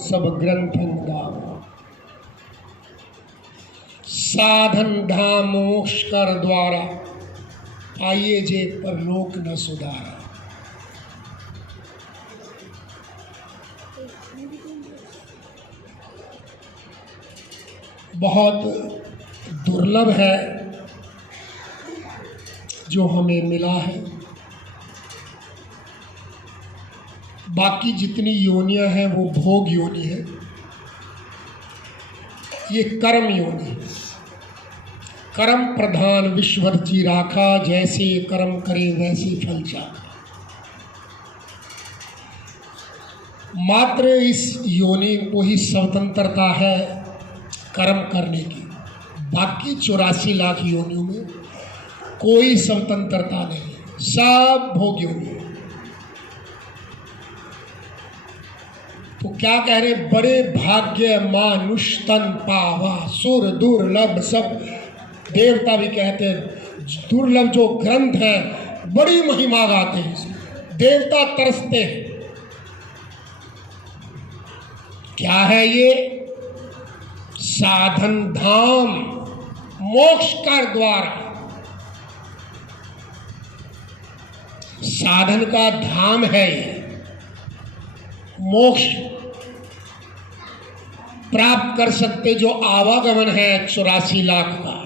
सब ग्रंथन गाव साधन धाम मोक्ष कर द्वारा आइए जे पर लोक न सुधारा। बहुत दुर्लभ है जो हमें मिला है। बाकी जितनी योनियां हैं वो भोग योनि है, ये कर्म योनि है। कर्म प्रधान विश्वर जी राखा, जैसे कर्म करे वैसे फल चाखा। मात्र इस योनि को ही स्वतंत्रता है कर्म करने की। बाकी 84 लाख योनियों में कोई स्वतंत्रता नहीं, सब भोग योनि है। तो क्या कह रहे, बड़े भाग्य मानुष तन पावा, सुर दुर्लभ। सब देवता भी कहते हैं दुर्लभ जो ग्रंथ है, बड़ी महिमा गाते हैं इसमें, देवता तरसते हैं। क्या है ये? साधन धाम मोक्ष कर द्वारा। साधन का धाम है ये। मोक्ष प्राप्त कर सकते जो आवागमन है 84 लाख का।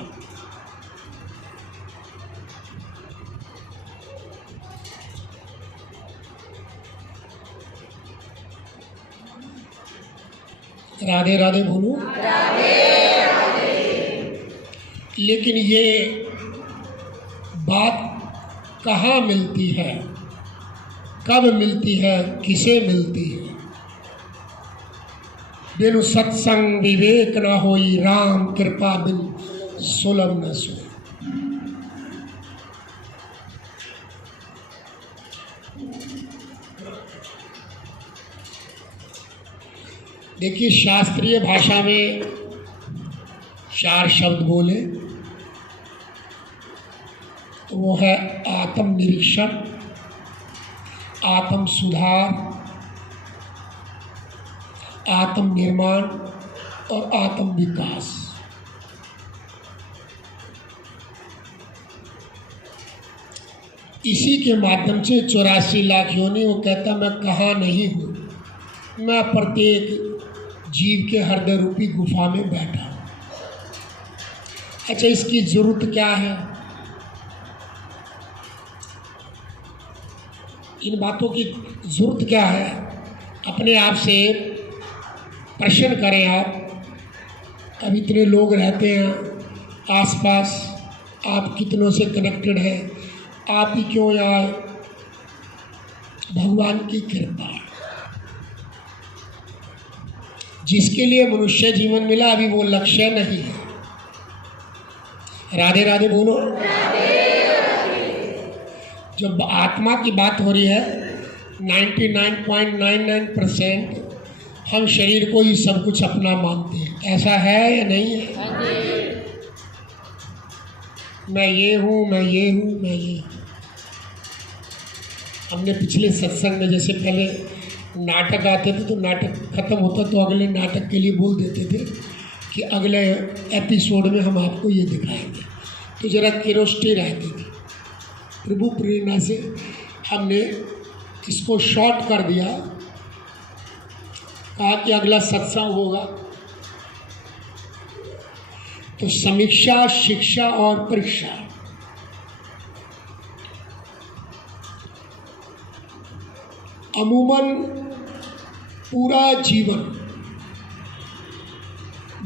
राधे राधे बोलो। राधे राधे। लेकिन ये बात कहाँ मिलती है, कब मिलती है, किसे मिलती है? बिनु सत्संग विवेक न होई, राम कृपा बिन सुलभ न सोई। देखिए, शास्त्रीय भाषा में 4 शब्द बोले तो वो है आत्म निरीक्षण, आत्म सुधार, आत्म निर्माण और आत्म विकास। इसी के माध्यम से 84 लाख योनि, वो कहता मैं कहाँ नहीं हूँ, मैं प्रत्येक जीव के हृदय रूपी गुफा में बैठा हूँ। अच्छा, इसकी जरूरत क्या है? इन बातों की जरूरत क्या है? अपने आप से प्रश्न करें आप। अब इतने लोग रहते हैं आसपास, आप कितनों से कनेक्टेड हैं, आप ही क्यों आए? भगवान की कृपा। जिसके लिए मनुष्य जीवन मिला अभी वो लक्ष्य नहीं है। राधे राधे बोलो। जब आत्मा की बात हो रही है, 99.99% हम शरीर को ही सब कुछ अपना मानते हैं। ऐसा है या नहीं है? मैं ये हूँ, मैं ये हूँ, मैं ये हूँ। हमने पिछले सत्संग में जैसे पहले नाटक आते थे तो नाटक खत्म होता तो अगले नाटक के लिए बोल देते थे कि अगले एपिसोड में हम आपको ये दिखाएंगे, तो ज़रा क्यूरियोसिटी रहती थी। प्रभु प्रेरणा से हमने इसको शॉर्ट कर दिया, कहा कि अगला सत्संग होगा तो समीक्षा, शिक्षा और परीक्षा। अमूमन पूरा जीवन,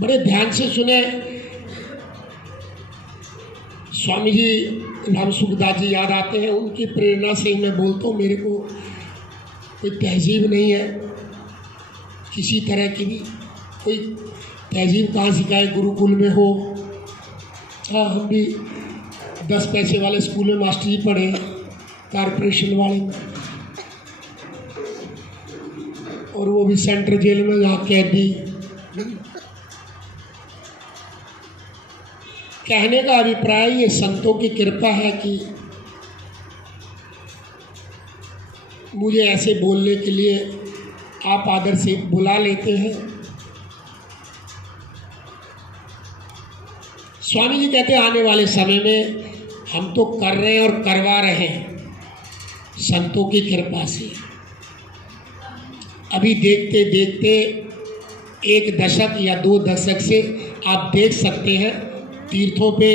बड़े ध्यान से सुने, स्वामी जी राम सुखदास जी याद आते हैं, उनकी प्रेरणा से ही मैं बोलता हूँ। मेरे को कोई तहजीब नहीं है किसी तरह की भी, कोई तहजीब कहाँ सिखाए, गुरुकुल में हो। हाँ, हम भी 10 पैसे वाले स्कूल में मास्टर जी पढ़े, कारपोरेशन वाले में, और वो भी सेंट्रल जेल में जहाँ कैदी। कहने का अभिप्राय ये संतों की कृपा है कि मुझे ऐसे बोलने के लिए आप आदर से बुला लेते हैं। स्वामी जी कहते हैं आने वाले समय में हम तो कर रहे हैं और करवा रहे हैं संतों की कृपा से। अभी देखते देखते 1 दशक या 2 दशक से आप देख सकते हैं तीर्थों पे,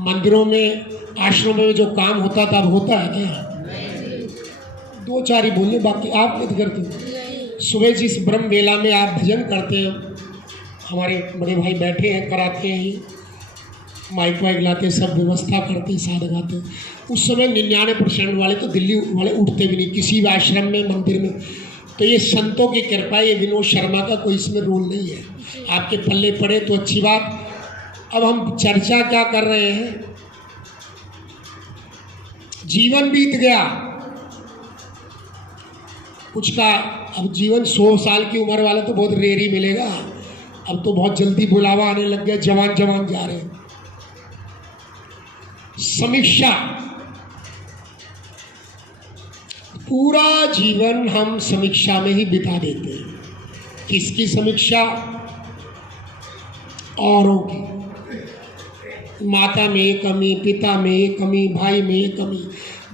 मंदिरों में, आश्रमों में जो काम होता था अब होता है क्या? 2-4 ही बोलिए, बाकी आप नहीं करते। सुबह जिस ब्रह्म वेला में आप भजन करते हैं, हमारे बड़े भाई बैठे हैं, कराते हैं, माइक वाइक लाते, सब व्यवस्था करते, साथ गाते, उस समय 99% वाले तो दिल्ली वाले उठते भी नहीं किसी भी आश्रम में, मंदिर में। तो ये संतों की कृपा, ये विनोद शर्मा का कोई इसमें रोल नहीं है। आपके पल्ले पड़े तो अच्छी बात। अब हम चर्चा क्या कर रहे हैं? जीवन बीत गया कुछ का, अब जीवन 100 साल की उम्र वाला तो बहुत रेयर ही मिलेगा। अब तो बहुत जल्दी बुलावा आने लग गया, जवान जवान जा रहे हैं। समीक्षा, पूरा जीवन हम समीक्षा में ही बिता देते हैं। किसकी समीक्षा? औरों की। माता में ये कमी, पिता में ये कमी, भाई में ये कमी,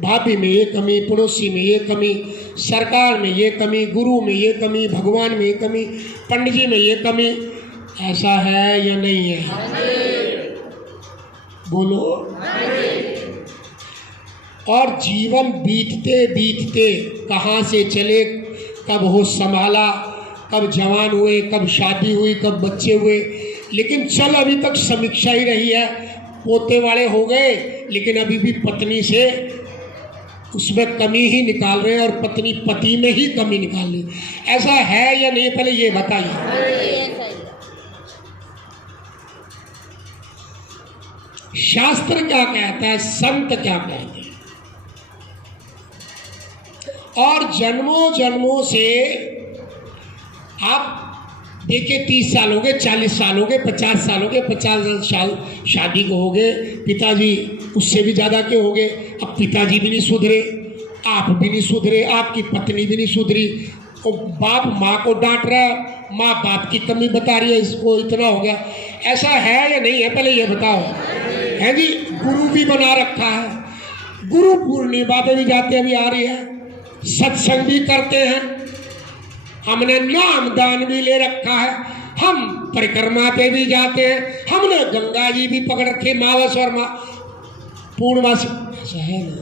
भाभी में ये कमी, पड़ोसी में ये कमी, सरकार में ये कमी, गुरु में ये कमी, भगवान में ये कमी, पंडित जी में ये कमी। ऐसा है या नहीं है? बोलो। और जीवन बीतते बीतते कहाँ से चले, कब होश संभाला, कब जवान हुए, कब शादी हुई, कब बच्चे हुए, लेकिन चल अभी तक समीक्षा ही रही है। पोते वाले हो गए लेकिन अभी भी पत्नी से उसमें कमी ही निकाल रहे हैं और पत्नी पति में ही कमी निकाल रही। ऐसा है या नहीं, पहले ये बताइए। शास्त्र क्या कहता है, संत क्या कहते हैं? और जन्मों जन्मों से आप देखिए 30 साल हो गए, 40 साल हो गए, 50 साल हो गए, 50 साल शादी को हो गए, पिताजी उससे भी ज़्यादा के हो गए। अब पिताजी भी नहीं सुधरे, आप भी नहीं सुधरे, आपकी पत्नी भी नहीं सुधरी, और बाप माँ को डांट रहा है, माँ बाप की कमी बता रही है, इसको इतना हो गया। ऐसा है या नहीं है, पहले ये बताओ। है जी। गुरु भी बना रखा है, गुरु पूर्णिमा पे भी जाते अभी आ रही है, सत्संग भी करते हैं, हमने नाम दान भी ले रखा है, हम परिक्रमा पे भी जाते हैं, हमने गंगा जी भी पकड़ रखे, मावस और पूर्णमासी। ऐसा है ना?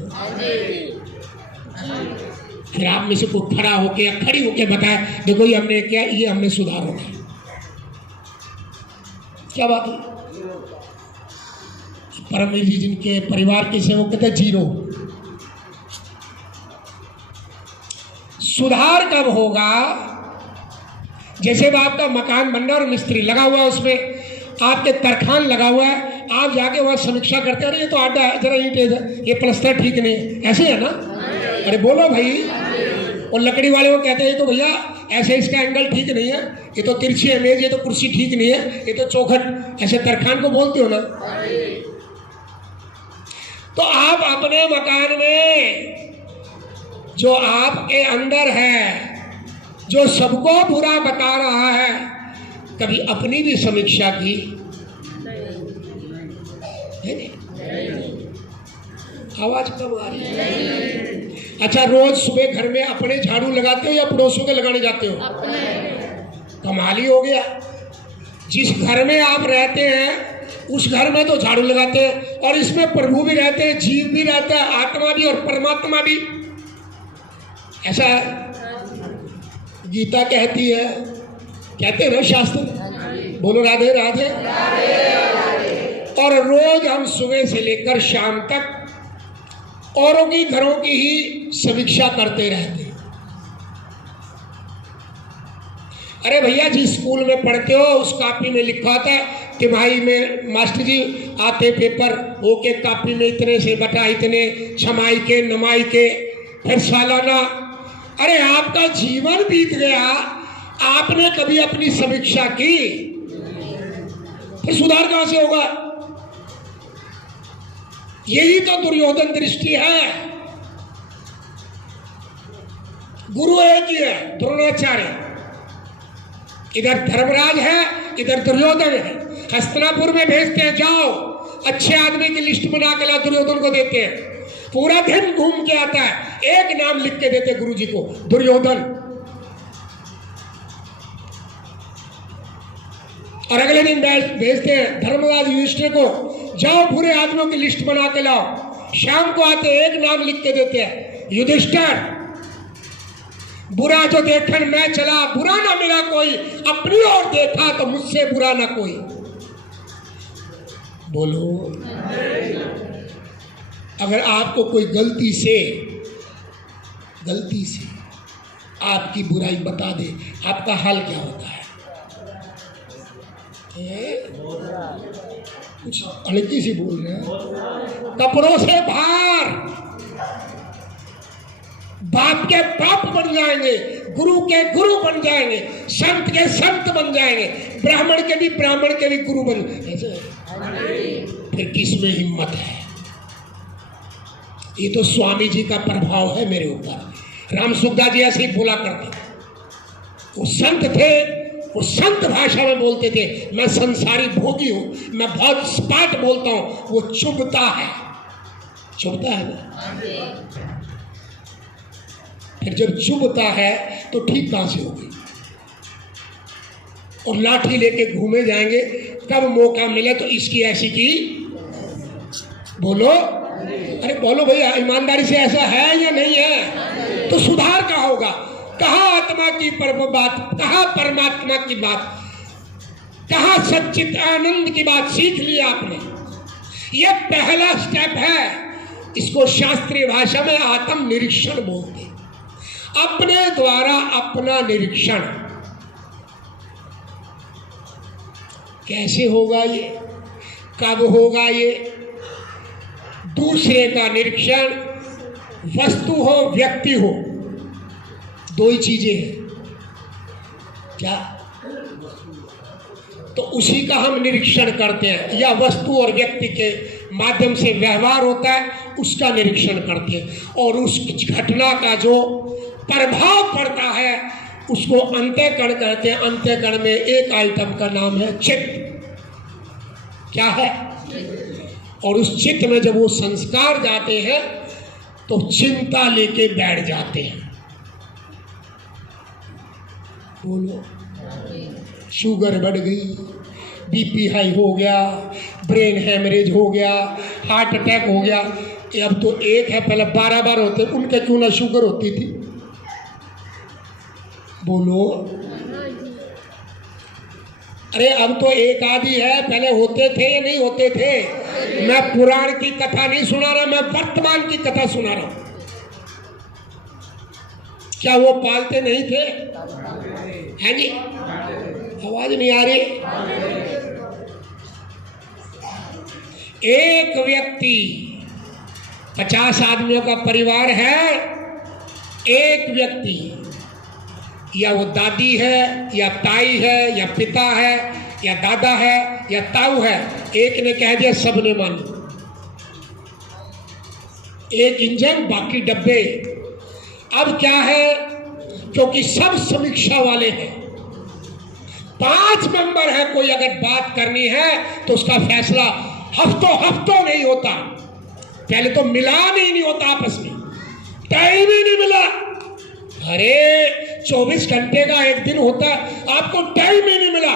फिर आप में से कोई खड़ा होके या खड़ी होके बताए देखो ये हमने क्या, ये हमने सुधार होगा। क्या बात है? परमवीर जी जिनके परिवार के सेवक कहते 0। सुधार कब होगा? जैसे आपका मकान बन रहा है और मिस्त्री लगा हुआ है, उसमें आपके तरखान लगा हुआ है, आप जाके वहाँ समीक्षा करते हैं, अरे ये तो आटा है, जरा ईंट, ये प्लस्तर ठीक नहीं, ऐसे है ना? अरे बोलो भाई। और लकड़ी वाले को कहते हैं तो भैया ऐसे इसका एंगल ठीक नहीं है, ये तो तिरछी है मेज, ये तो कुर्सी ठीक नहीं है, ये तो चौखट, ऐसे तरखान को बोलते हो ना। तो आप अपने मकान में जो आपके अंदर है, जो सबको बुरा बता रहा है, कभी अपनी भी समीक्षा की है नहीं? आवाज कम आ रही है। अच्छा, रोज सुबह घर में अपने झाड़ू लगाते हो या पड़ोसों के लगाने जाते हो? कमाल ही हो गया। जिस घर में आप रहते हैं उस घर में तो झाड़ू लगाते हैं, और इसमें प्रभु भी रहते हैं, जीव भी रहता है, आत्मा भी और परमात्मा भी। ऐसा गीता कहती है, कहते हैं ना शास्त्र, बोलो राधे राधे। और रोज हम सुबह से लेकर शाम तक औरों की घरों की ही समीक्षा करते रहते हैं। अरे भैया, जिस स्कूल में पढ़ते हो उस कॉपी में लिखा था तिमाही में मास्टर जी आते पेपर ओके, कॉपी में इतने से बटा इतने, छमाई के, नमाई के, फिर सालाना। अरे आपका जीवन बीत गया, आपने कभी अपनी समीक्षा की? फिर सुधार कहां से होगा? यही तो दुर्योधन दृष्टि है। गुरु एक ही है, द्रोणाचार्य। इधर धर्मराज है, इधर दुर्योधन है। हस्तिनापुर में भेजते हैं, जाओ अच्छे आदमी की लिस्ट बना के ला, दुर्योधन को देते हैं। पूरा दिन घूम के आता है, एक नाम लिख के देते गुरु जी को, दुर्योधन। और अगले दिन भेजते हैं धर्मराज युधिष्ठिर को, जाओ पूरे आदमियों की लिस्ट बना के लाओ। शाम को आते एक नाम लिख के देते हैं, युधिष्ठिर बुरा जो देखन मैं चला, बुरा ना मिला कोई, अपनी ओर देखा तो मुझसे बुरा ना कोई। बोलो, अगर आपको कोई गलती से आपकी बुराई बता दे, आपका हाल क्या होता है? कुछ हल्की सी बोल रहे हैं। कपड़ों से बाहर, बाप के बाप बन जाएंगे, गुरु के गुरु बन जाएंगे, संत के संत बन जाएंगे, ब्राह्मण के भी गुरु बन ऐसे। फिर किसमें हिम्मत है? ये तो स्वामी जी का प्रभाव है मेरे ऊपर। राम सुखदास जी ऐसे ही बोला करते, वो संत थे, वो संत भाषा में बोलते थे। मैं संसारी भोगी हूं, मैं बहुत स्पाट बोलता हूं, वो चुभता है ना। फिर जब चुभता है तो ठीक कहां से होगी? और लाठी लेके घूमे जाएंगे, कब मौका मिले तो इसकी ऐसी की। बोलो, अरे बोलो भैया, ईमानदारी से ऐसा है या नहीं है? तो सुधार का होगा। कहाँ आत्मा की बात, कहाँ परमात्मा की बात, कहाँ सच्चित आनंद की बात सीख लिया आपने। यह पहला स्टेप है, इसको शास्त्रीय भाषा में आत्म निरीक्षण बोलते। अपने द्वारा अपना निरीक्षण कैसे होगा? ये कब होगा? ये दूसरे का निरीक्षण, वस्तु हो व्यक्ति हो, दो ही चीजें हैं क्या? तो उसी का हम निरीक्षण करते हैं, या वस्तु और व्यक्ति के माध्यम से व्यवहार होता है उसका निरीक्षण करते हैं, और उस घटना का जो प्रभाव पड़ता है उसको अंतःकरण कहते हैं। अंतःकरण में एक आइटम का नाम है चित्त। क्या है? और उस चित्त में जब वो संस्कार जाते हैं तो चिंता लेके बैठ जाते हैं। बोलो, शुगर बढ़ गई, बीपी हाई हो गया, ब्रेन हैमरेज हो गया, हार्ट अटैक हो गया। ये अब तो एक है, पहले 12 बार होते, उनके क्यों ना शुगर होती थी? बोलो, अरे अब तो एक आदि है, पहले होते थे या नहीं होते थे? मैं पुराण की कथा नहीं सुना रहा, मैं वर्तमान की कथा सुना रहा हूं। क्या वो पालते नहीं थे? है जी? आवाज नहीं आ रही? एक व्यक्ति 50 आदमियों का परिवार है, एक व्यक्ति, या वो दादी है या ताई है या पिता है या दादा है या ताऊ है, एक ने कह दिया सबने मान लो। एक इंजन बाकी डब्बे। अब क्या है, क्योंकि सब समीक्षा वाले हैं, 5 मेंबर है, कोई अगर बात करनी है तो उसका फैसला हफ्तों नहीं होता। पहले तो मिलान ही नहीं होता आपस में, टाइम ही नहीं मिला। अरे 24 घंटे का एक दिन होता है, आपको टाइम ही नहीं मिला।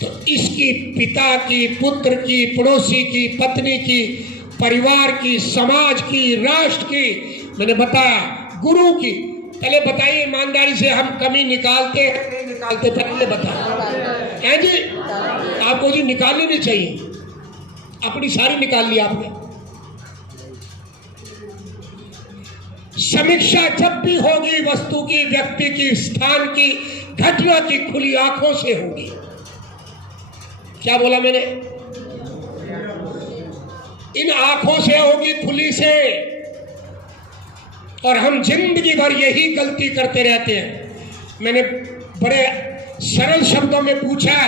तो इसकी पिता की, पुत्र की, पड़ोसी की, पत्नी की, परिवार की, समाज की, राष्ट्र की, मैंने बताया गुरु की। पहले बताइए ईमानदारी से, हम कमी निकालते हैं नहीं निकालते? पहले बताओ। है जी? आपको जी निकालनी नहीं चाहिए, अपनी सारी निकाल ली आपने। समीक्षा जब भी होगी वस्तु की, व्यक्ति की, स्थान की, घटना की, खुली आंखों से होगी। क्या बोला मैंने? इन आंखों से होगी, खुली से। और हम जिंदगी भर यही गलती करते रहते हैं। मैंने बड़े सरल शब्दों में पूछा,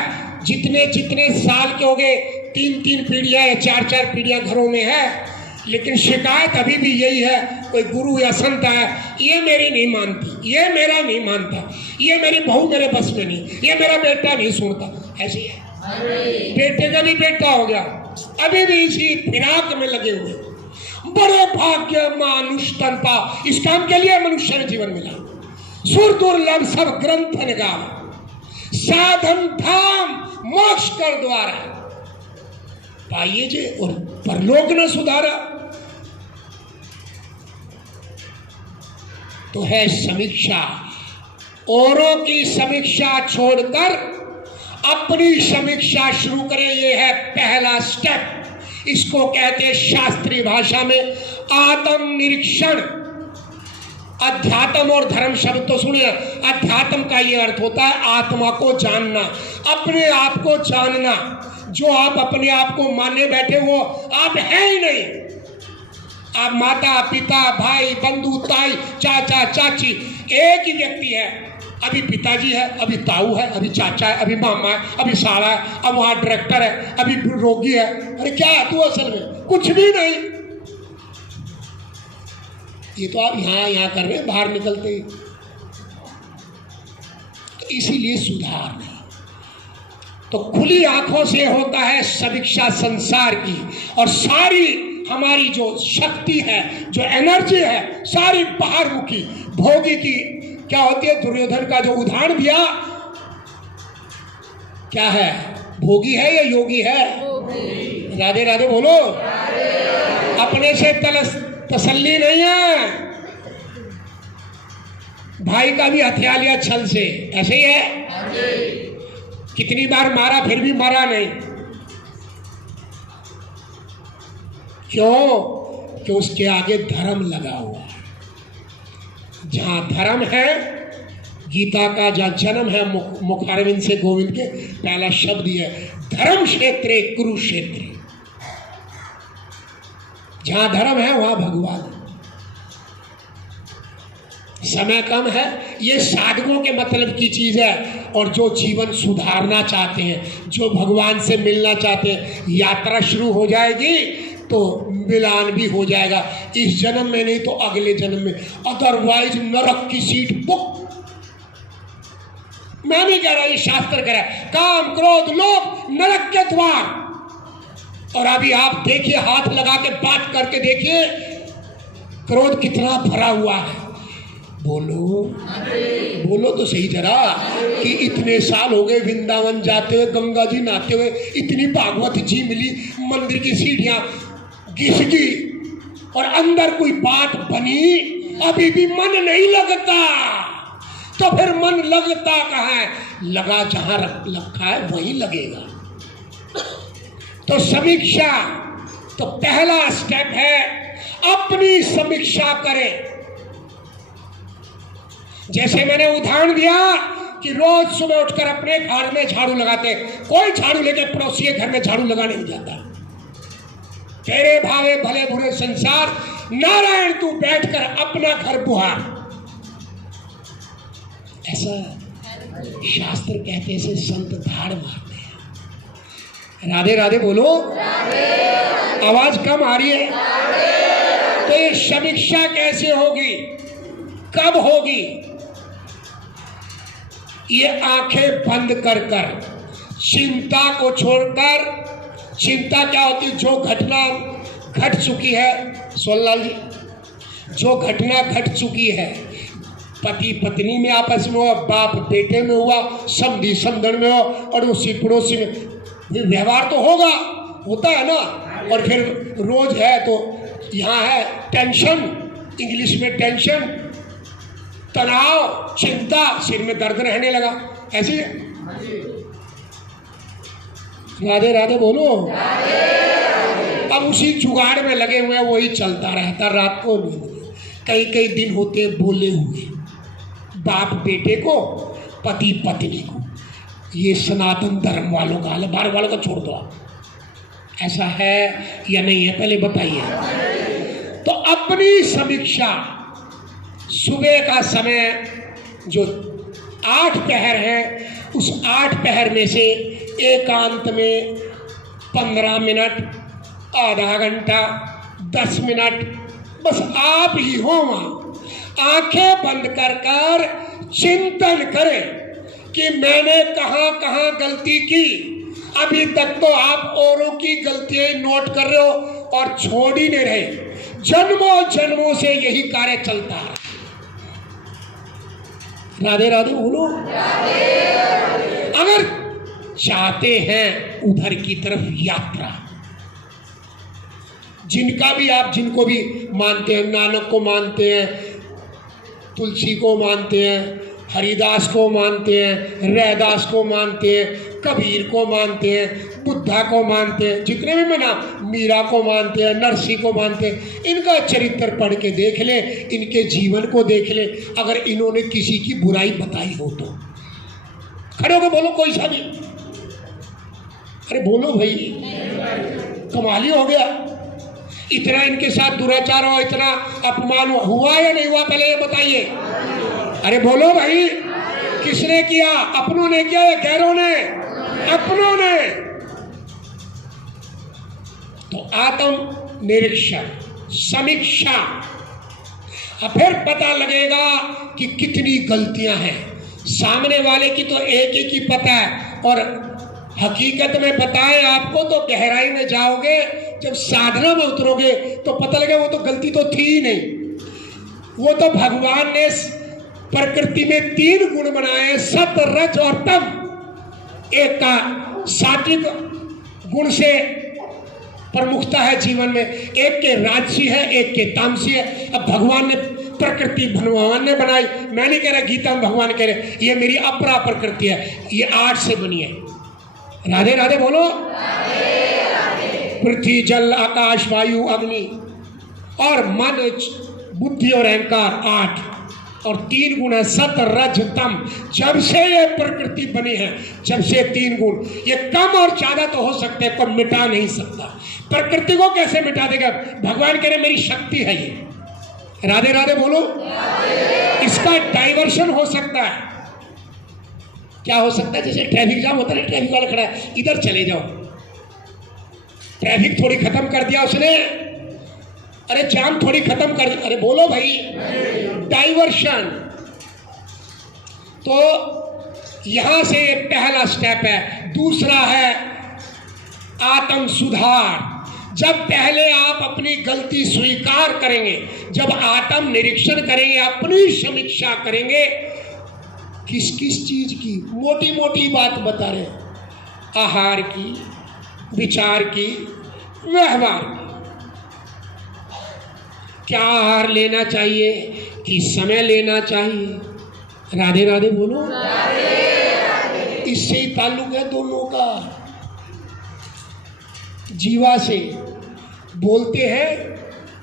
जितने जितने साल के हो गए, 3-3 पीढ़ियां या 4-4 पीढ़ियां घरों में है, लेकिन शिकायत अभी भी यही है, कोई गुरु या संत है, ये मेरी नहीं मानती, ये मेरा नहीं मानता, ये मेरी बहू मेरे बस में नहीं, ये मेरा बेटा नहीं सुनता। ऐसी है, बेटे का भी बेटा हो गया, अभी भी इसी फिराक में लगे हुए। बड़े भाग्य मानुष तन पा, इस काम के लिए मनुष्य ने जीवन मिला। सुर दुर्लभ सब ग्रंथ निगाम, साधन धाम मोक्ष कर द्वारा, पाइए जे और परलोक न सुधारा। तो है समीक्षा, औरों की समीक्षा छोड़कर अपनी समीक्षा शुरू करें, ये है पहला स्टेप। इसको कहते हैं शास्त्रीय भाषा में आत्म निरीक्षण। अध्यात्म और धर्म शब्द तो सुनिए, अध्यात्म का ये अर्थ होता है आत्मा को जानना, अपने आप को जानना। जो आप अपने आप को माने बैठे वो आप है ही नहीं। आप माता पिता भाई बंधु ताई चाचा चाची एक ही व्यक्ति है। अभी पिताजी है, अभी ताऊ है, अभी चाचा है, अभी मामा है, अभी साला है, अब वहाँ डायरेक्टर है, अभी रोगी है। अरे क्या है तू असल में? कुछ भी नहीं। ये तो आप यहाँ कर रहे हैं, बाहर निकलते ही। तो इसीलिए सुधार नहीं। तो खुली आंखों से होता है समीक्षा संसार की, और सारी हमारी जो शक्ति है, जो एनर्जी है, सारी बाहर मुखी भोगी की क्या होती है। दुर्योधन का जो उदाहरण दिया, क्या है? भोगी है या योगी है? राधे राधे बोलो। अपने से तसल्ली नहीं है। भाई का भी हथिया लिया छल से, ऐसे ही है। कितनी बार मारा फिर भी मरा नहीं। क्यों? कि उसके आगे धर्म लगा हुआ है। जहां धर्म है, गीता का जहां जन्म है, मुखारविंद से गोविंद के पहला शब्द है धर्म क्षेत्रे कुरुक्षेत्रे। जहां धर्म है वहां भगवान है। समय कम है, ये साधकों के मतलब की चीज है। और जो जीवन सुधारना चाहते हैं, जो भगवान से मिलना चाहते हैं, यात्रा शुरू हो जाएगी तो मिलान भी हो जाएगा। इस जन्म में नहीं तो अगले जन्म में, अदरवाइज नरक की सीट बुक। मैं नहीं कह रहा, ये शास्त्र कह रहा है। काम क्रोध लोभ नरक के द्वार। और अभी आप देखिए, हाथ लगा के बात करके देखिए, क्रोध कितना भरा हुआ है। बोलो बोलो तो सही जरा, कि इतने साल हो गए वृंदावन जाते हुए, गंगा जी नहाते हुए, इतनी भागवत जी मिली, मंदिर की सीढ़ियां घिसकी, और अंदर कोई बात बनी, अभी भी मन नहीं लगता। तो फिर मन लगता कहाँ है? लगा जहां रखा है वहीं लगेगा। तो समीक्षा, तो पहला स्टेप है अपनी समीक्षा करें। जैसे मैंने उदाहरण दिया कि रोज सुबह उठकर अपने घर में झाड़ू लगाते। कोई झाड़ू लेके पड़ोसी के घर में झाड़ू लगाने नहीं जाता। तेरे भावे भले बुरे संसार, नारायण तू बैठकर अपना घर बुहार। ऐसा शास्त्र कहते से संत धाड़ मारते हैं। राधे राधे बोलो। आवाज कम आ रही है। तो ये समीक्षा कैसे होगी, कब होगी? ये आंखें बंद कर कर, चिंता को छोड़कर। चिंता क्या होती? जो घटना घट चुकी है, सोनलाल जी, जो घटना घट चुकी है, पति पत्नी में आपस में हुआ, बाप बेटे में हुआ, समधी समधन में हो, और उसी पड़ोसी में व्यवहार तो होता है ना। और फिर रोज है तो यहाँ है टेंशन, इंग्लिश में टेंशन, तनाव, चिंता, सिर में दर्द रहने लगा। ऐसे राधे राधे बोलो। अब उसी जुगाड़ में लगे हुए हैं, वही चलता रहता। रात को कई कई दिन होते बोले हुए, बाप बेटे को, पति पत्नी को। ये सनातन धर्म वालों का हाल है, बाहर वालों का छोड़ दो आप। ऐसा है या नहीं है पहले बताइए। तो अपनी समीक्षा, सुबह का समय जो 8 पहर है, उस 8 पहर में से एकांत में 15 मिनट, आधा घंटा, 10 मिनट बस आप ही हो वहां, आंखें बंद कर कर चिंतन करें कि मैंने कहां कहां गलती की। अभी तक तो आप औरों की गलतियां नोट कर रहे हो और छोड़ ही नहीं रहे। जन्मों जन्मों से यही कार्य चलता है। राधे राधे बोलो। अगर चाहते हैं उधर की तरफ यात्रा, जिनका भी आप जिनको भी मानते हैं, नानक को मानते हैं, तुलसी को मानते हैं, हरिदास को मानते हैं, रैदास को मानते हैं, कबीर को मानते हैं, बुद्धा को मानते हैं, जितने भी मैं मीरा को मानते हैं, नरसिंह को मानते हैं, इनका चरित्र पढ़ के देख ले, इनके जीवन को देख ले। अगर इन्होंने किसी की बुराई बताई हो तो खड़े होकर बोलो कोई सा भी। अरे बोलो भाई, कमाल ही हो गया। इतना इनके साथ दुराचार हो, इतना अपमान हुआ या नहीं हुआ, पहले ये बताइए। अरे बोलो भाई, किसने किया? अपनों ने किया या गैरों ने? अपनों ने। तो आत्म निरीक्षण, समीक्षा, फिर पता लगेगा कि कितनी गलतियां हैं। सामने वाले की तो एक एक ही पता है, और हकीकत में बताएं आपको तो गहराई में जाओगे, जब साधना में उतरोगे तो पता लगेगा वो तो गलती तो थी ही नहीं। वो तो भगवान ने प्रकृति में 3 गुण बनाए, सत, रज और तम। एक का सात्विक गुण से प्रमुखता है जीवन में, एक के राजसी है, एक के तामसी है। अब भगवान ने प्रकृति भगवान ने बनाई, मैं नहीं कह रहा, गीता में भगवान कह रहे ये मेरी अपरा प्रकृति है, ये 8 से बनी है। राधे राधे बोलो। पृथ्वी, जल, आकाश, वायु, अग्नि और मन, बुद्धि और अहंकार 8, और 3 गुण है, सत, रज, तम। जब से ये प्रकृति बनी है, जब से 3 गुण, ये कम और ज्यादा तो हो सकते हैं, पर मिटा नहीं सकता। प्रकृति को कैसे मिटा देगा? भगवान कह रहे मेरी शक्ति है ये। राधे राधे बोलो। इसका डाइवर्शन हो सकता है। क्या हो सकता है? जैसे ट्रैफिक जाम होता है ना, ट्रैफिक वाला खड़ा है, इधर चले जाओ, ट्रैफिक थोड़ी खत्म कर दिया उसने, अरे जाम थोड़ी खत्म कर दिया। अरे बोलो भाई, डाइवर्शन। तो यहां से पहला स्टेप है। दूसरा है आत्म सुधार। जब पहले आप अपनी गलती स्वीकार करेंगे, जब आत्म निरीक्षण करेंगे, अपनी समीक्षा करेंगे, किस किस चीज की, मोटी मोटी बात बता रहे हैं, आहार की, विचार की, व्यवहार की। क्या आहार लेना चाहिए, किस समय लेना चाहिए। राधे राधे बोलो। इससे ही ताल्लुक है दोनों का। जीवा से बोलते हैं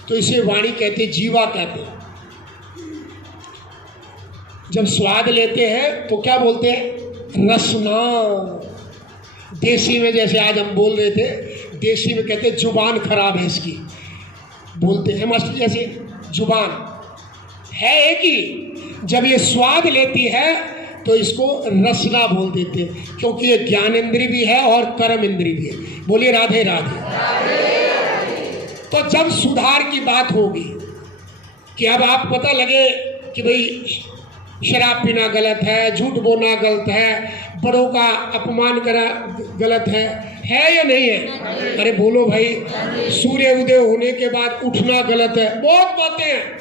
तो इसे वाणी कहते, जीवा कहते। जब स्वाद लेते हैं तो क्या बोलते हैं? रसना। देसी में जैसे आज हम बोल रहे थे, देसी में कहते जुबान खराब है इसकी, बोलते हैं मस्त, जैसे जुबान है एक ही। जब ये स्वाद लेती है तो इसको रसना बोल देते, क्योंकि ये ज्ञान इंद्री भी है और कर्म इंद्री भी है। बोलिए राधे राधे। तो जब सुधार की बात होगी कि अब आप पता लगे कि भाई शराब पीना गलत है, झूठ बोलना गलत है, बड़ों का अपमान करा गलत है या नहीं है? अरे बोलो भाई, सूर्य उदय होने के बाद उठना गलत है, बहुत बातें हैं।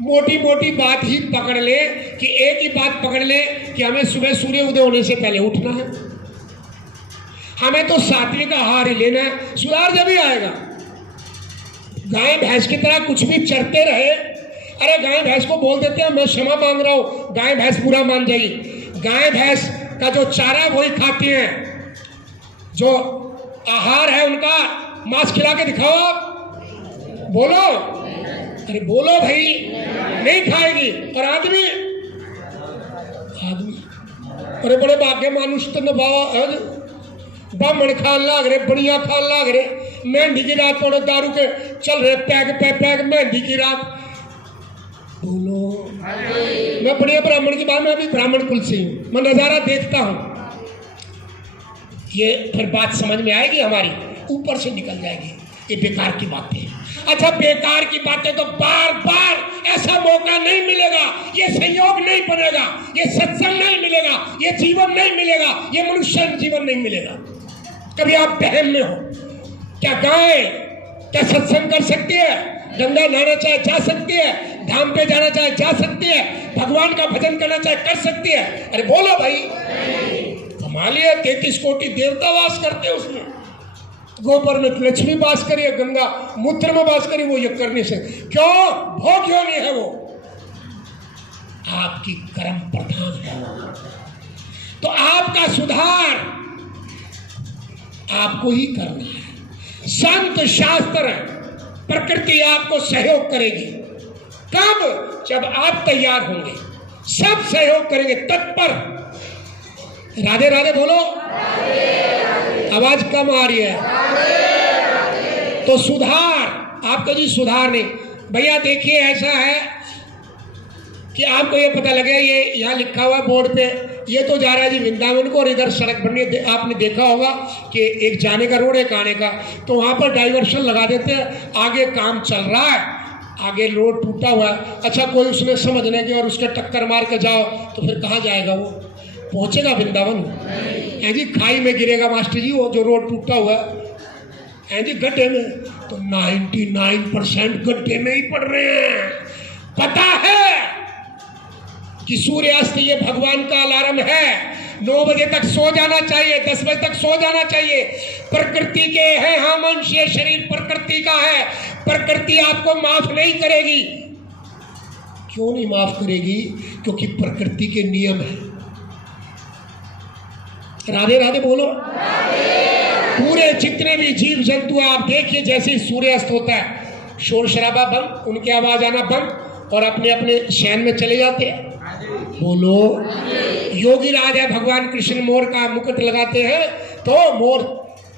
मोटी मोटी बात ही पकड़ ले कि एक ही बात पकड़ ले कि हमें सुबह सूर्य उदय होने से पहले उठना है, हमें तो सात्विक आहार ही लेना है। सुधार जब ही आएगा। गाय भैंस की तरह कुछ भी चरते रहे, अरे गाय भैंस को बोल देते हैं मैं क्षमा मांग रहा हूं, गाय भैंस पूरा मान जाएगी। गाय भैंस का जो चारा वही खाती हैं, जो आहार है उनका मांस खिला के दिखाओ आप, बोलो। अरे बोलो भाई, नहीं खाएगी। और आदमी अरे बड़े भाग्य मानुष तो बामण खान लाग रहे, बढ़िया खान लाग रहे, मेहंदी की रात थोड़े दारू के चल रहे, पैग मेहंदी की रात। बोलो, मैं बढ़िया ब्राह्मण की बात, मैं अभी ब्राह्मण कुल से हूँ, मैं नजारा देखता हूँ। ये फिर बात समझ में आएगी हमारी, ऊपर से निकल जाएगी। ये बेकार की बातें हैं। अच्छा, बेकार की बातें तो बार बार ऐसा मौका नहीं मिलेगा, ये संयोग नहीं बनेगा, ये सत्संग नहीं मिलेगा, ये जीवन नहीं मिलेगा, ये मनुष्य जीवन नहीं मिलेगा। कभी आप बहम में हो, क्या गाय क्या सत्संग कर सकती है? गंगा नहाना चाहे जा सकती है, धाम पे जाना चाहे जा सकती है, भगवान का भजन करना चाहे कर सकती है? अरे बोलो भाई, कमाल है। 33 कोटि देवता वास करते हैं उसमें, गोबर में लक्ष्मी वास करिए, गंगा मूत्र में वास करिए, वो ये करने से क्यों? भोग योनि है वो, आपकी कर्म प्रधान है। तो आपका सुधार आपको ही करना है। संत शास्त्र प्रकृति आपको सहयोग करेगी। कब? जब आप तैयार होंगे, सब सहयोग करेंगे तत्पर। राधे राधे बोलो। आवाज कम आ रही है तो सुधार आपका जी, सुधार नहीं भैया। देखिए ऐसा है कि आपको ये पता लगे, ये यहाँ लिखा हुआ बोर्ड पे, ये तो जा रहा है जी वृंदावन को, और इधर सड़क बननी है। आपने देखा होगा कि एक जाने का रोड, एक आने का, तो वहाँ पर डाइवर्शन लगा देते हैं। आगे काम चल रहा है, आगे रोड टूटा हुआ है। अच्छा, कोई उसने समझने की और उसके टक्कर मार के जाओ तो फिर कहाँ जाएगा वो? पहुँचेगा वृंदावन? है जी, खाई में गिरेगा मास्टर जी, वो जो रोड टूटा हुआ है जी, गड्ढे में। तो 99% गड्ढे में ही पड़ रहे हैं। पता है कि सूर्यास्त ये भगवान का अलार्म है। 9 बजे तक सो जाना चाहिए, 10 बजे तक सो जाना चाहिए। प्रकृति के हैं हम अंश, ये शरीर प्रकृति का है। प्रकृति आपको माफ नहीं करेगी। क्यों नहीं माफ करेगी? क्योंकि प्रकृति के नियम है। राधे राधे बोलो। पूरे जितने भी जीव जंतु आप देखिए, जैसे ही सूर्यास्त होता है शोर शराबा बंद, उनकी आवाज आना बंद, और अपने अपने शयन में चले जाते हैं। बोलो। योगी राज है भगवान कृष्ण, मोर का मुकुट लगाते हैं तो मोर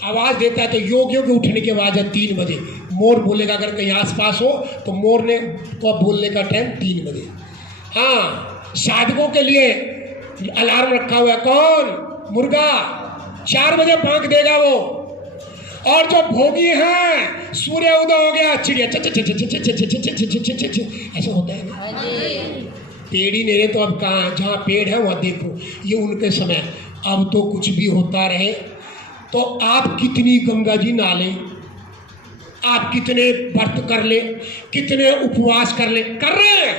आवाज देता है, तो योगियों के उठने की आवाज है 3 बजे। मोर बोलेगा अगर कहीं आसपास हो तो मोर ने को बोलने का टाइम 3 बजे। हाँ, साधकों के लिए अलार्म रखा हुआ है। कौन? मुर्गा 4 बजे भौंक देगा वो। और जो भोगी हैं, सूर्य उदय हो गया, चिड़िया ऐसा होता है ना। पेड़ ही नहीं रहे तो अब कहाँ? जहाँ पेड़ है वहाँ देखो, ये उनके समय। अब तो कुछ भी होता रहे, तो आप कितनी गंगा जी नहा लें, आप कितने व्रत कर ले, कितने उपवास कर ले, कर रहे हैं,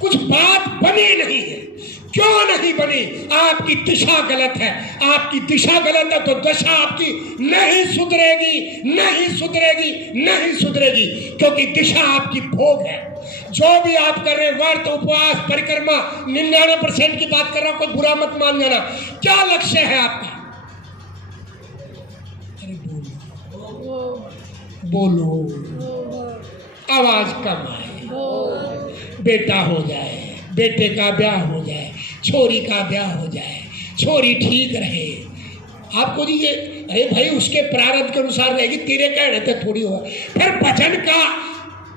कुछ बात बनी नहीं है। क्यों नहीं बनी? आपकी दिशा गलत है। आपकी दिशा गलत है तो दशा आपकी नहीं सुधरेगी, नहीं सुधरेगी, नहीं सुधरेगी, क्योंकि दिशा आपकी भोग है। जो भी आप कर रहे हैं, व्रत उपवास परिक्रमा, 99% की बात कर रहा हूं, कोई बुरा मत मान जाना। क्या लक्ष्य है आपका? अरे बोलो, आवाज कम आए। बेटा हो जाए, बेटे का ब्याह हो जाए, छोरी का ब्याह हो जाए, छोरी ठीक रहे, आपको जी ये, अरे भाई उसके प्रारब्ध के अनुसार रहेगी, तेरे कहने तक थोड़ी होगा। फिर भजन का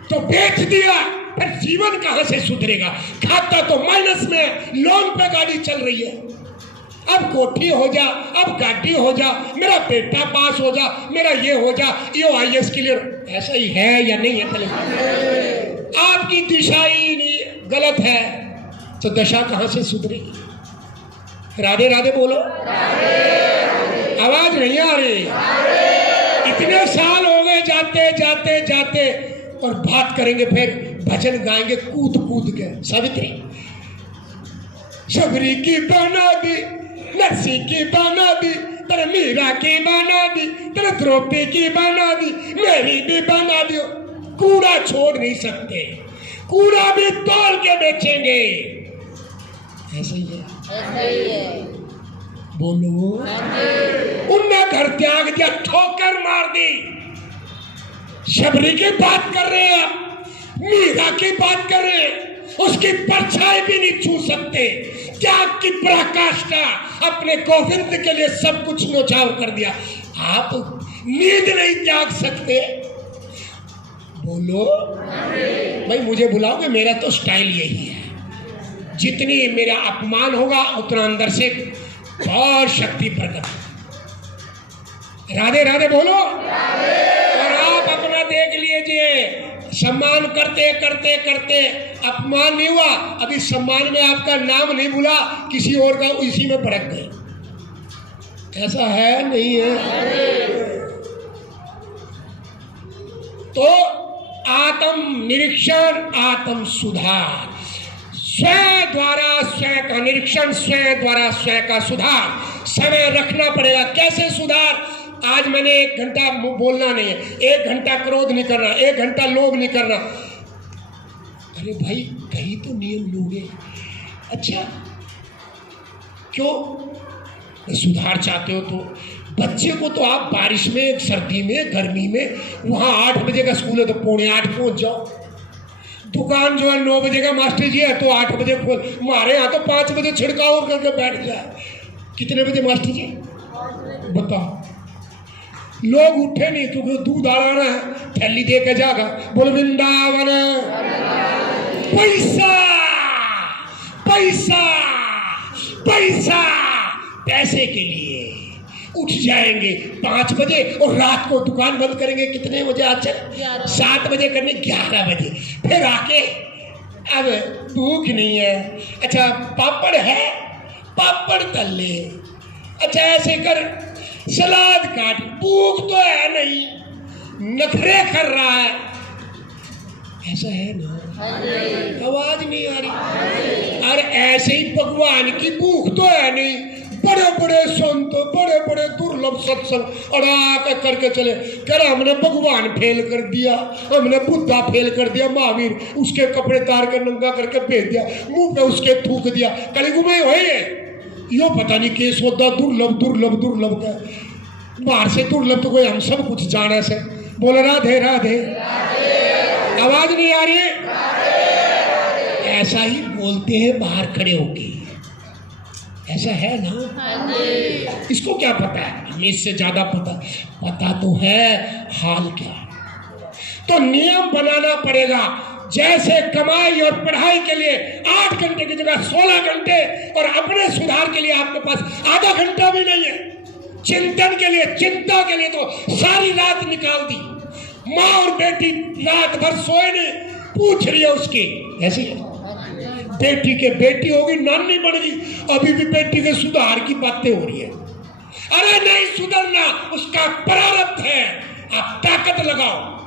तो बेच दिया, फिर जीवन कहाँ से सुधरेगा? खाता तो माइनस में, लोन पे गाड़ी चल रही है। अब कोठी हो जा, अब गाड़ी हो जा, मेरा बेटा पास हो जा, मेरा ये हो जा, ये IAS क्लियर। ऐसा ही है या नहीं है? पहले आपकी दिशा ही नहीं गलत है तो दशा कहाँ से सुधरेगी? राधे राधे बोलो। आवाज नहीं आ रही। इतने साल हो गए जाते जाते जाते, और बात करेंगे फिर भजन गाएंगे कूद कूद के। सावित्री शबरी की बना दी, नरसी की बना दी, तेरे मीरा की बना दी, तेरे द्रौपदी की बना दी, मेरी भी बना दी। कूड़ा छोड़ नहीं सकते, कूड़ा भी तोल के बेचेंगे। ऐसे ही है। बोलो। उनने घर त्याग दिया, ठोकर मार दी। शबरी की बात कर रहे हैं, मीरा की बात कर रहे हैं, उसकी परछाई भी नहीं छू सकते। त्याग की पराकाष्ठा, अपने गोविंद के लिए सब कुछ न्योछावर कर दिया। आप नींद नहीं त्याग सकते। बोलो भाई, मुझे बुलाओगे, मेरा तो स्टाइल यही है। जितनी मेरा अपमान होगा उतना अंदर से और शक्ति प्रकट। राधे राधे बोलो। और आप सम्मान करते करते करते अपमान नहीं हुआ, अभी सम्मान में आपका नाम नहीं भूला, किसी और का इसी में भड़क गए। ऐसा है नहीं है? तो आत्म निरीक्षण, आत्म सुधार, स्वयं द्वारा स्वयं का निरीक्षण, स्वयं द्वारा स्वयं का सुधार समय रखना पड़ेगा। कैसे सुधार? आज मैंने 1 घंटा बोलना नहीं है, 1 घंटा क्रोध नहीं करना, 1 घंटा लोभ नहीं करना। अरे भाई कहीं तो नियम लोगे। अच्छा क्यों? सुधार चाहते हो तो बच्चे को तो आप बारिश में, सर्दी में, गर्मी में, वहाँ 8 बजे का स्कूल है तो 7:45 पहुँच जाओ। दुकान जो है 9 बजे का मास्टर जी है तो 8 बजे खोल। हमारे यहाँ तो 5 बजे छिड़काव करके बैठ जाए। कितने बजे मास्टर जी बताओ? लोग उठे नहीं क्योंकि दूध आना है, थैली दे के जागा, बोल वृंदावन। पैसा पैसा पैसा, पैसे के लिए उठ जाएंगे 5 बजे और रात को दुकान बंद करेंगे। कितने बजे? आज 7 बजे करने, 11 बजे फिर आके अब भूख नहीं है, अच्छा पापड़ है, पापड़ तल ले, अच्छा ऐसे कर सलाद काट, भूख तो है नहीं, नखरे कर रहा है। ऐसा है ना? आवाज नहीं आ रही? और ऐसे ही भगवान की भूख तो है नहीं, बड़े बड़े संत, बड़े बड़े दुर्लभ सत्संग अड़ा करके चले, कह हमने भगवान फेल कर दिया, हमने बुद्धा फेल कर दिया, महावीर उसके कपड़े तार के नंगा करके भेज दिया, मुंह पे उसके थूक दिया, कलयुग में वही यो पता नहीं केस होता दुर्लभ दुर्लभ दुर्लभ का, बाहर से दुर्लभ तो कोई हम सब कुछ जाने से। बोल राधे राधे, आवाज नहीं आ रही है? ऐसा ही बोलते हैं बाहर खड़े होके, ऐसा है ना? इसको क्या पता है? हमें इससे ज्यादा पता तो है हाल क्या। तो नियम बनाना पड़ेगा। जैसे कमाई और पढ़ाई के लिए 8 घंटे की जगह 16 घंटे, और अपने सुधार के लिए आपके पास आधा घंटा भी नहीं है, चिंतन के लिए, चिंता के लिए तो सारी रात निकाल दी। माँ और बेटी रात भर सोए नहीं, पूछ रही है उसकी, ऐसी है बेटी के बेटी होगी, नानी बन गई, अभी भी बेटी के सुधार की बातें हो रही है। अरे नहीं सुधरना, उसका प्रारब्ध है, आप ताकत लगाओ।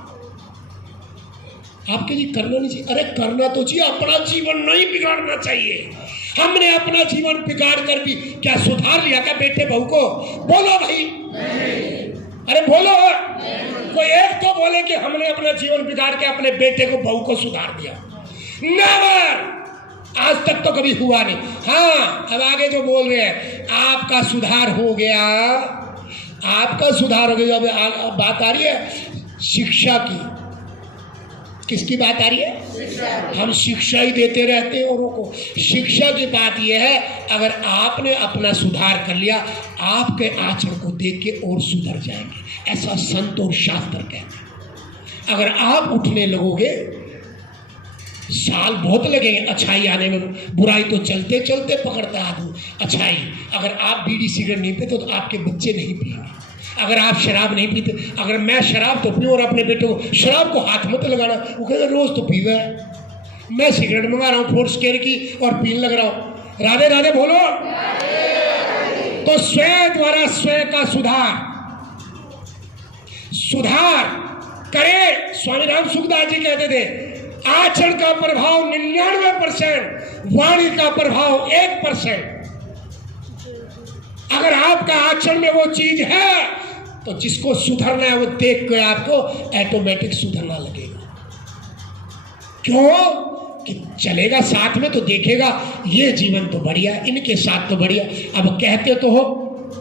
आपके लिए करना नहीं चाहिए? अरे करना तो चाहिए, अपना जीवन नहीं बिगाड़ना चाहिए। हमने अपना जीवन बिगाड़ कर भी क्या सुधार लिया क्या बेटे बहू को? बोलो भाई, अरे बोलो, कोई एक तो बोले कि हमने अपना जीवन बिगाड़ के अपने बेटे को बहू को सुधार दिया। नेवर, आज तक तो कभी हुआ नहीं। हाँ, अब आगे जो बोल रहे हैं, आपका सुधार हो गया, आपका सुधार हो गया। अब बात आ रही है शिक्षा की। किसकी बात आ रही है? हम शिक्षा ही देते रहते हैं औरों को। शिक्षा की बात यह है, अगर आपने अपना सुधार कर लिया, आपके आचरण को देख के और सुधर जाएंगे, ऐसा संत और शास्त्र कहते हैं। अगर आप उठने लगोगे, साल बहुत लगेंगे अच्छाई आने में, बुराई तो चलते चलते पकड़ता है आदमी अच्छाई। अगर आप बीड़ी सिगरेट नहीं पीते तो आपके बच्चे नहीं पिएंगे। अगर आप शराब नहीं पीते, अगर मैं शराब तो पीऊँ और अपने बेटे को शराब को हाथ मत लगाना, वो कहेगा रोज तो पीवा है। मैं सिगरेट मंगा रहा हूँ फोर्स केयर की और पीने लग रहा हूँ। राधे राधे बोलो। तो स्वयं द्वारा स्वयं का सुधार करे। स्वामी राम सुखदास जी कहते थे, आचरण का प्रभाव 99%, वाणी का प्रभाव 1%। अगर आपका आचरण में वो चीज है तो जिसको सुधरना है वो देख के आपको ऑटोमेटिक सुधरना लगेगा। क्यों? कि चलेगा साथ में तो देखेगा ये जीवन तो बढ़िया, इनके साथ तो बढ़िया। अब कहते तो हो,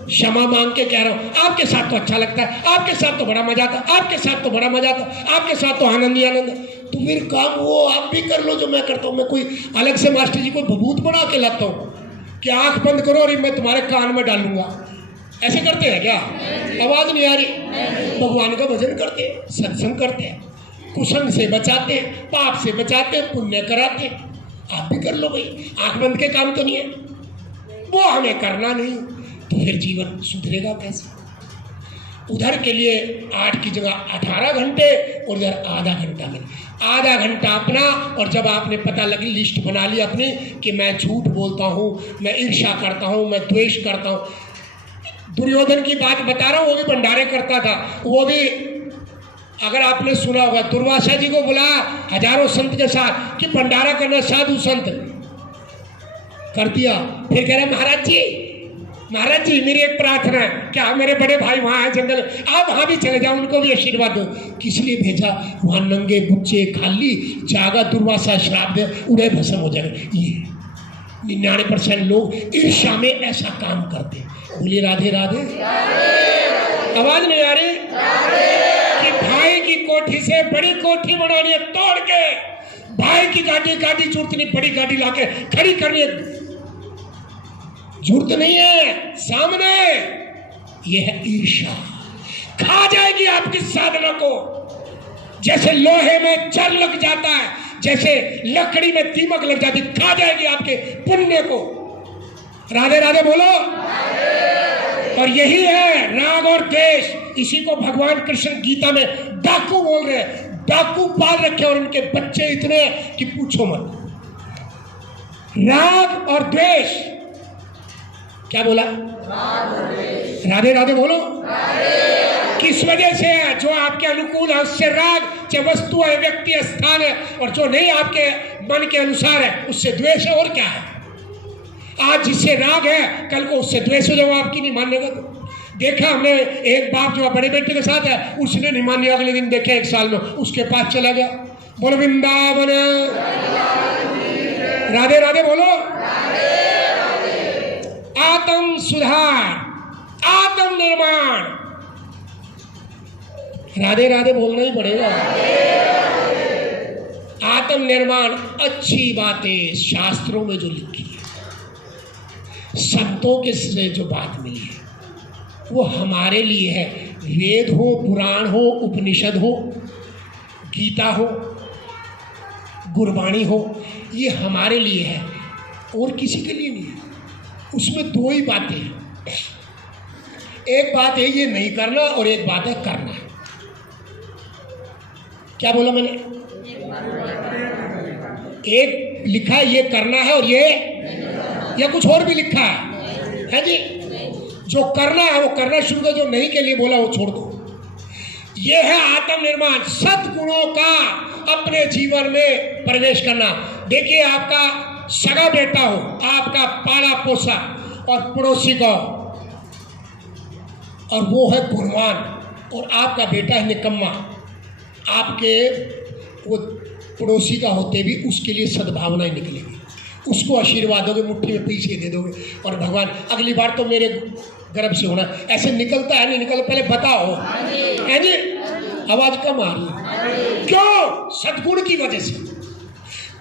क्षमा मांग के कह रहा हूं, आपके साथ तो अच्छा लगता है, आपके साथ तो बड़ा मजा आता, आपके साथ तो बड़ा मजा आता, आपके साथ तो आनंद ही आनंद। तो फिर काम वो आप भी कर लो जो मैं करता हूं। मैं कोई अलग से मास्टर जी को भभूत बना के लाता हूं कि आंख बंद करो और मैं तुम्हारे कान में डालूंगा। ऐसे करते हैं क्या? आवाज नहीं आ रही? भगवान का भजन करते हैं, सत्संग करते हैं, कुसंग से बचाते हैं, पाप से बचाते हैं, पुण्य कराते हैं। आप भी कर लो भाई, आंख बंद के काम तो नहीं है, वो हमें करना नहीं, तो फिर जीवन सुधरेगा कैसे? उधर के लिए 8 की जगह 18 घंटे और इधर आधा घंटा मिले। आधा घंटा अपना, और जब आपने पता लगी लिस्ट बना ली अपनी कि मैं झूठ बोलता हूँ, मैं ईर्ष्या करता हूँ, मैं द्वेष करता हूँ। दुर्योधन की बात बता रहा हूँ, वो भी भंडारे करता था। वो भी, अगर आपने सुना होगा, दुर्वासा जी को बुलाया हजारों संत के साथ कि भंडारा करना, साधु संत कर दिया। फिर कह रहे महाराज जी मेरी एक प्रार्थना है, क्या मेरे बड़े भाई वहाँ हैं जंगल, आप वहाँ भी चले जाओ, उनको भी आशीर्वाद दो। किस लिए भेजा? वहाँ नंगे गुच्चे खाली जागा दुर्वासा श्राप दे, उड़े भस्म हो जाए। ये 99% लोग ईर्ष्या में ऐसा काम करते। बोलिए राधे राधे। आवाज नहीं आ रही कि भाई की कोठी से बड़ी कोठी बनानी है, तोड़ के भाई की गाड़ी जरूरत नहीं, बड़ी गाड़ी लाके खड़ी करनी है, जरूरत नहीं है सामने। यह है ईर्ष्या, खा जाएगी आपकी साधना को। जैसे लोहे में जल लग जाता है, जैसे लकड़ी में दीमक लग जाती, खा जाएगी आपके पुण्य को। राधे राधे बोलो। और यही है राग और द्वेष। इसी को भगवान कृष्ण गीता में डाकू बोल रहे हैं। डाकू पाल रखे और उनके बच्चे इतने कि पूछो मत। राग और द्वेष, क्या बोला? राधे राधे बोलो। किस वजह से है? जो आपके अनुकूल है उससे राग, चाहे वस्तु है, व्यक्ति है, स्थान है, और जो नहीं आपके मन के अनुसार है उससे द्वेष है। और क्या है? आज जिससे राग है कल को उससे द्वेष हो जाओ, आपकी नहीं मानेगा तो। देखा हमने एक बाप जो बड़े बेटे के साथ है, उसने नहीं मानी, अगले दिन देखे 1 साल में उसके पास चला गया। बोलो वृंदावन। राधे राधे बोलो। आत्म सुधार, आत्म निर्माण, राधे राधे बोलना ही पड़ेगा। आत्म निर्माण, अच्छी बातें शास्त्रों में जो लिखी है, संतों के से जो बात मिली है, वो हमारे लिए है। वेद हो, पुराण हो, उपनिषद हो, गीता हो, गुरबाणी हो, ये हमारे लिए है और किसी के लिए नहीं है। उसमें 2 ही बातें हैं। एक बात है ये नहीं करना, और एक बात है करना। क्या बोला मैंने? एक लिखा है ये करना है, और ये या कुछ और भी लिखा है जी? जो करना है वो करना शुरू करो, जो नहीं के लिए बोला वो छोड़ दो। ये है आत्म निर्माण, सद्गुणों का अपने जीवन में प्रवेश करना। देखिए, आपका सगा बेटा हो, आपका पाला पोसा, और पड़ोसी का, और वो है गुणवान, और आपका बेटा है निकम्मा। आपके वो पड़ोसी का होते भी उसके लिए सद्भावनाएं निकलेगी, उसको आशीर्वाद दोगे, मुट्ठी में पैसे दे दोगे, और भगवान अगली बार तो मेरे गर्भ से होना। ऐसे निकलता है नहीं निकलता? पहले बताओ है जी। आवाज कम आ रही है, क्यों? सद्गुण की वजह से।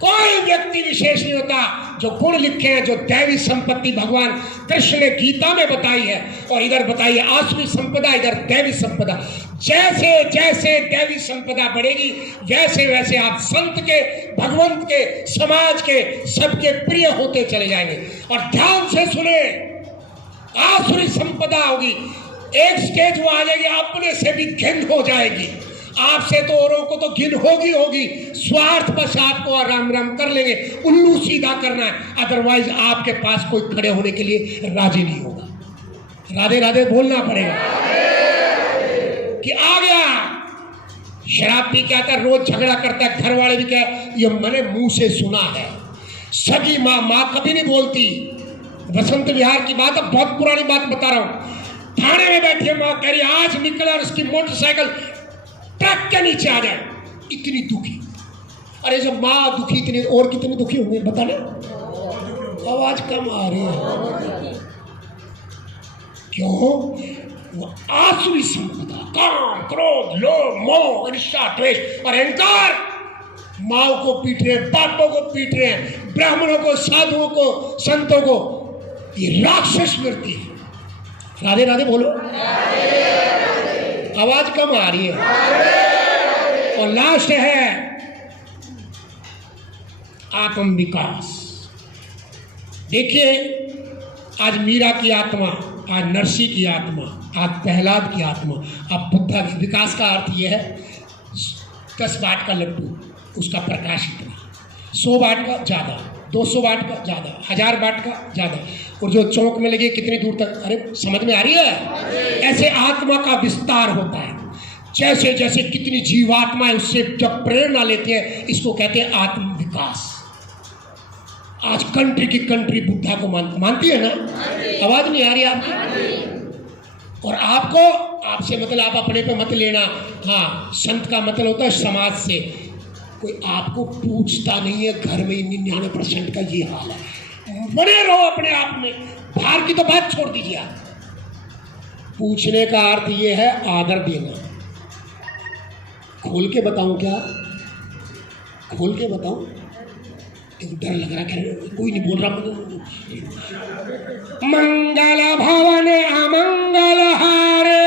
कोई व्यक्ति विशेष नहीं होता जो गुण लिखे हैं, जो दैवी संपत्ति भगवान कृष्ण ने गीता में बताई है, और इधर बताई है आसुरी संपदा, इधर दैवी संपदा। जैसे जैसे दैवी संपदा बढ़ेगी, वैसे वैसे आप संत के, भगवंत के, समाज के, सबके प्रिय होते चले जाएंगे। और ध्यान से सुने, आसुरी संपदा होगी, एक स्टेज वो आ जाएगी, अपने से भी घिन हो जाएगी। आपसे तो औरों को तो घिन होगी, स्वार्थ बस आपको राम राम कर लेंगे, उल्लू सीधा करना है, अदरवाइज आपके पास कोई खड़े होने के लिए राजी नहीं होगा। राधे राधे बोलना पड़ेगा कि आ गया शराब पी के आता, रोज झगड़ा करता है, घर वाले भी क्या, ये मैंने मुंह से सुना है। सगी माँ कभी नहीं बोलती। बसंत विहार की बात है, बहुत पुरानी बात बता रहा हूँ। थाने में बैठे माँ कह रही आज निकला और उसकी मोटरसाइकिल ट्रक के नीचे आ जाए, इतनी दुखी। अरे जब माँ दुखी, इतनी और कितने दुखी होंगे बताने। आवाज कम आ रही है, क्यों? वो आसुरी संपदा, काम, क्रोध, लोभ, मोह, ईर्ष्या, द्वेष और अहंकार माओ को पीट रहे हैं, बापों को पीट रहे हैं, ब्राह्मणों को, साधुओं को, संतों को। ये राक्षस वृत्ति है। राधे राधे बोलो। आवाज कम आ रही है। और लास्ट है आत्म विकास। देखिए आज मीरा की आत्मा आज नरसी की आत्मा, आज प्रहलाद की आत्मा, अब बुद्धा की। विकास का अर्थ यह है 10 वाट का लड्डू, उसका प्रकाश इतना, 100 वाट का ज़्यादा, 200 वाट का ज़्यादा, 1000 वाट का ज़्यादा, और जो चौक में लगे कितनी दूर तक। अरे समझ में आ रही है? ऐसे आत्मा का विस्तार होता है। जैसे जैसे कितनी जीवात्माएं उससे जब प्रेरणा लेते हैं, इसको कहते हैं आत्म विकास। आज कंट्री की कंट्री बुद्धा को मानती है ना? आवाज नहीं आ रही आपकी? और आपको, आपसे मतलब आप अपने पे मत लेना। हाँ, संत का मतलब होता है समाज से। कोई आपको पूछता नहीं है। घर में 99% का ये हाल है। बने रहो अपने आप में, बाहर की तो बात छोड़ दीजिए आप। पूछने का अर्थ ये है आदर देना। खोल के बताऊं क्या? खोल के बताऊं? डर लग रहा है, कोई नहीं बोल रहा। मंगल भवन अमंगल हारे,